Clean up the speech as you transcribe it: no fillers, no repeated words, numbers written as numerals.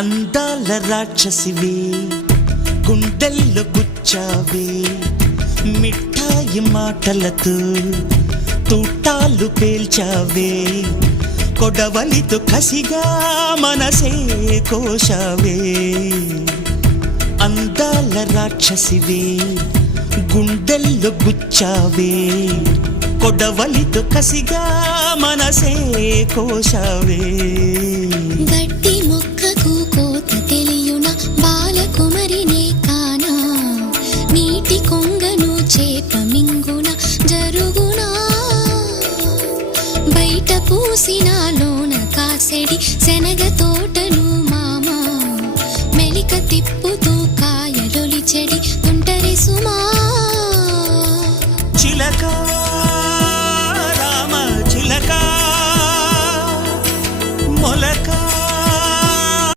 అందాల రాక్షసివే గుండెల్లో గుచ్చావే మిఠాయి మాటలతో తూటాలు పేల్చావే కొడవలితో కసిగా మనసే కోశావే అందాల రాక్షసివే గుండెల్లో గుచ్చావే కొడవలితో కసిగా మనసే కోశావే.